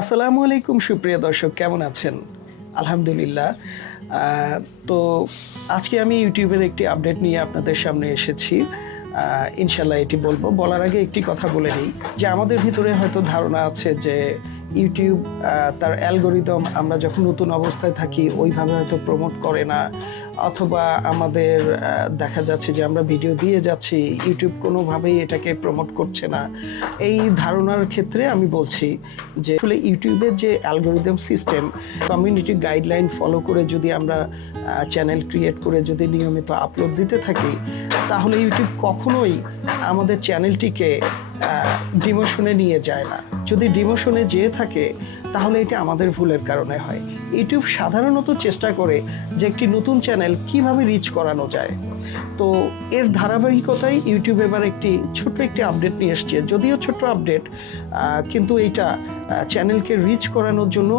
আসসালামু আলাইকুম সুপ্রিয় দর্শক, কেমন আছেন? আলহামদুলিল্লাহ। তো আজকে আমি ইউটিউবের একটি আপডেট নিয়ে আপনাদের সামনে এসেছি। ইনশাল্লাহ এটি বলবো। বলার আগে একটি কথা বলে নিই যে আমাদের ভিতরে হয়তো ধারণা আছে যে ইউটিউব তার অ্যালগোরিদম আমরা যখন নতুন অবস্থায় থাকি ওইভাবে হয়তো প্রমোট করে না, অথবা আমাদের দেখা যাচ্ছে যে আমরা ভিডিও দিয়ে যাচ্ছি, ইউটিউব কোনোভাবেই এটাকে প্রমোট করছে না। এই ধারণার ক্ষেত্রে আমি বলছি যে আসলে ইউটিউবের যে algorithm system, community guideline follow করে যদি আমরা চ্যানেল ক্রিয়েট করে যদি নিয়মিত আপলোড দিতে থাকি, তাহলে ইউটিউব কখনোই আমাদের চ্যানেলটিকে ডিমোশনে নিয়ে যায় না। যদি ডিমোশনে যেয়ে থাকে তাহলে এটা আমাদের ভুলের কারণে হয়। ইউটিউব সাধারণত চেষ্টা করে যে একটি নতুন চ্যানেল কিভাবে রিচ করানো যায়। তো এর ধারাবাহিকতায় ইউটিউব এবার ছোট্ট একটি আপডেট নিয়ে এসছে, যদিও ছোট্ট আপডেট, কিন্তু এইটা চ্যানেলকে রিচ করানোর জন্য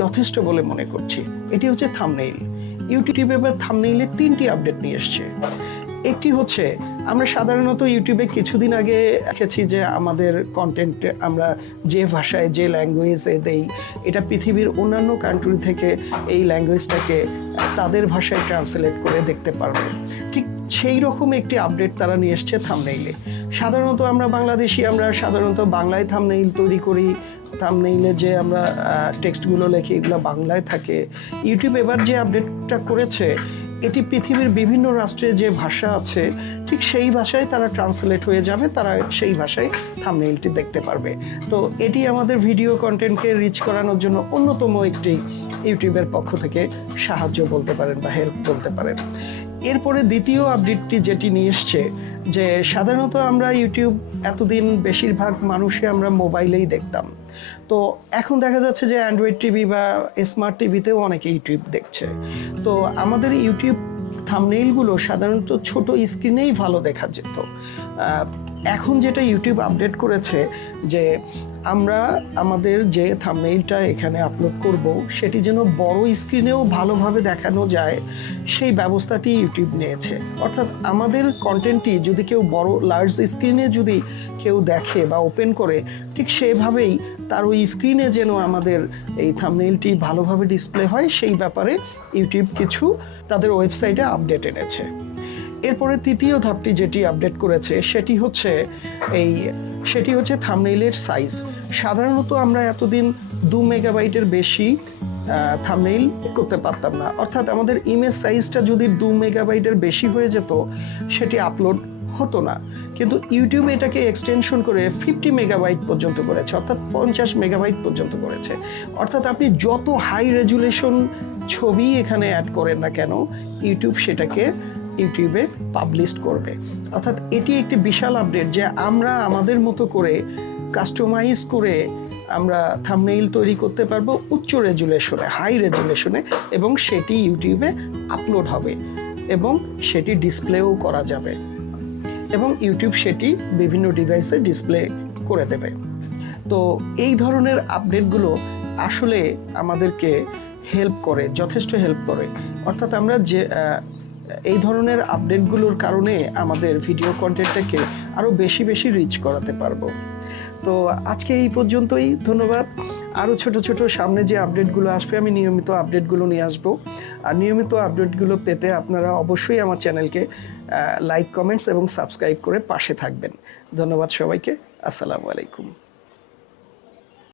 যথেষ্ট বলে মনে করছি। এটি হচ্ছে থাম্বনেইল। ইউটিউব এবার থাম্বনেইলে 3টি আপডেট নিয়ে এসছে। একটি হচ্ছে, আমরা সাধারণত ইউটিউবে কিছুদিন আগে দেখেছি যে আমাদের কন্টেন্ট আমরা যে ভাষায় যে ল্যাঙ্গুয়েজে দেই, এটা পৃথিবীর অন্যান্য কান্ট্রি থেকে এই ল্যাঙ্গুয়েজটাকে তাদের ভাষায় ট্রান্সলেট করে দেখতে পারবে। ঠিক সেই রকম একটি আপডেট তারা নিয়ে এসছে থাম্বনেইলে। সাধারণত আমরা বাংলাদেশি, আমরা সাধারণত বাংলায় থাম্বনেইল তৈরি করি। থাম্বনেইলে যে আমরা টেক্সটগুলো লেখি এগুলো বাংলায় থাকে। ইউটিউব এবার যে আপডেটটা করেছে, এটি পৃথিবীর বিভিন্ন রাষ্ট্রে যে ভাষা আছে ঠিক সেই ভাষায় তারা ট্রান্সলেট হয়ে যাবে, তারা সেই ভাষায় থাম্বনেইলটি দেখতে পারবে। তো এটি আমাদের ভিডিও কন্টেন্টকে রিচ করানোর জন্য অন্যতম একটি ইউটিউবের পক্ষ থেকে সাহায্য বলতে পারেন বা হেল্প বলতে পারেন। এরপরে দ্বিতীয় আপডেটটি যেটি নিয়ে এসছে, যে সাধারণত আমরা ইউটিউব এতদিন বেশিরভাগ মানুষে আমরা মোবাইলেই দেখতাম। তো এখন দেখা যাচ্ছে যে অ্যান্ড্রয়েড টিভি বা স্মার্ট টিভিতেও অনেকে ইউটিউব দেখছে। তো আমাদের ইউটিউব থাম্বনেইলগুলো সাধারণত ছোট স্ক্রিনেই ভালো দেখা যেত। এখন যেটা ইউটিউব আপডেট করেছে যে আমরা আমাদের যে থাম্বনেইলটা এখানে আপলোড করব সেটি যেন বড় স্ক্রিনেও ভালোভাবে দেখানো যায়, সেই ব্যবস্থাটি ইউটিউব নিয়েছে। অর্থাৎ আমাদের কন্টেন্টটি যদি কেউ লার্জ স্ক্রিনে যদি কেউ দেখে বা ওপেন করে, ঠিক সেভাবেই তার ওই স্ক্রিনে যেন আমাদের এই থাম্বনেইলটি ভালোভাবে ডিসপ্লে হয়, সেই ব্যাপারে ইউটিউব কিছু তাদের ওয়েবসাইটে আপডেট এনেছে। এরপরে তৃতীয় ধাপটি যেটি আপডেট করেছে সেটি হচ্ছে থাম্বনেইলের সাইজ। সাধারণত আমরা এতদিন 2 মেগাবাইটের বেশি থাম্বনেইল করতে পারতাম না। অর্থাৎ আমাদের ইমেজ সাইজটা যদি 2 মেগাবাইটের বেশি হয়ে যেত সেটি আপলোড হতো না। কিন্তু ইউটিউব এটাকে এক্সটেনশন করে 50 মেগাবাইট পর্যন্ত করেছে, অর্থাৎ 50 মেগাবাইট পর্যন্ত করেছে। অর্থাৎ আপনি যত হাই রেজুলেশন ছবি এখানে অ্যাড করেন না কেন, ইউটিউব সেটাকে ইউটিউবে পাবলিশ করবে। অর্থাৎ এটি একটি বিশাল আপডেট যে আমরা আমাদের মতো করে কাস্টমাইজ করে আমরা থাম্বনেইল তৈরি করতে পারবো উচ্চ রেজুলেশনে, হাই রেজুলেশনে, এবং সেটি ইউটিউবে আপলোড হবে এবং সেটি ডিসপ্লেও করা যাবে এবং ইউটিউব সেটি বিভিন্ন ডিভাইসে ডিসপ্লে করে দেবে। তো এই ধরনের আপডেটগুলো আসলে আমাদেরকে হেল্প করে, যথেষ্ট হেল্প করে। অর্থাৎ আমরা যে এই ধরনের আপডেটগুলোর কারণে আমাদের ভিডিও কন্টেন্টটাকে আরও বেশি রিচ করাতে পারবো। তো আজকে এই পর্যন্তই, ধন্যবাদ। আরও ছোট সামনে যে আপডেটগুলো আসবে আমি নিয়মিত আপডেটগুলো নিয়ে আসবো। আর নিয়মিত আপডেটগুলো পেতে আপনারা অবশ্যই আমার চ্যানেলকে লাইক, কমেন্টস এবং সাবস্ক্রাইব করে পাশে থাকবেন। ধন্যবাদ সবাইকে। আসসালামু আলাইকুম।